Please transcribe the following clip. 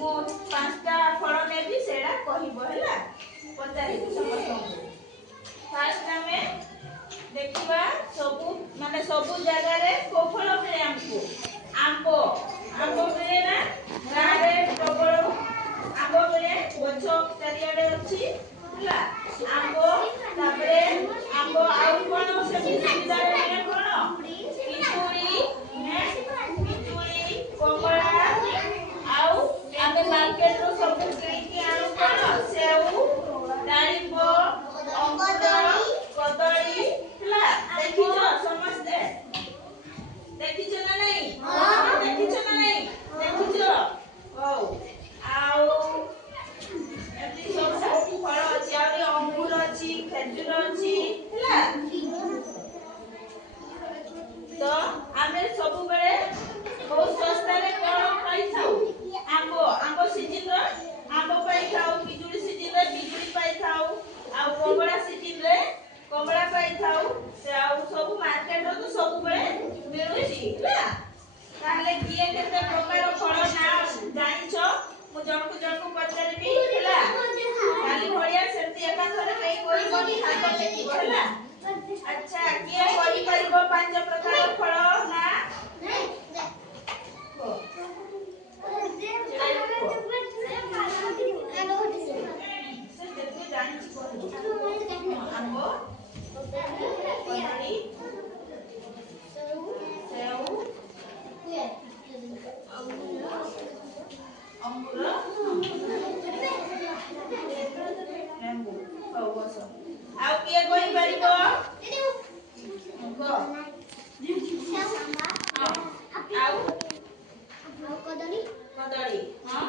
मो पांचटा फल नेबी सेडा कहिबो हैला पचारिबो समस्त फास्ट हमें देखिबा सबु माने सबु जगह रे को फल मिले हमको आंबो आंबो मिले ना गारे प्रबल आंबो मिले गछो चारियाडे अछि हैला आंबो तापरे आंबो आउ कोन से सुविधा मिले कोन पिचुरी कमला आउ आमे मार्केट रो सब किनी आनु कोन सेउ डाळिंबो अंगूर कदली हला देखिछो समझते देखिछो ना नहीं हां देखिछो ना नहीं देखिछो ओ आउ एती सब फल अछि आउरी अंगूर अछि खेजूर अछि हला तो आमे सब बेले बहुत सस्ता रे कोन पाई थाउ आंबो आंबो सीजन रो आंबो पाई थाउ बिजुली सीजन रे बिजुली पाई थाउ आ कमला सीजन रे कमला पाई थाउ से आ सब मार्केट रो तो सब बेले मिलुची हला ताले किए केते प्रकार फल ना जानिछो मु जणको पचारिबी हला खाली भड़िया सेती एका थरे कई कोई बनी हाथ देखिबो हला अच्छा किए करि परिबो पांच प्रकार फल ना आंबो कदली सेउ अंगूर लेंबू हो बस आउ किए कोई परिबो आउ कदली हां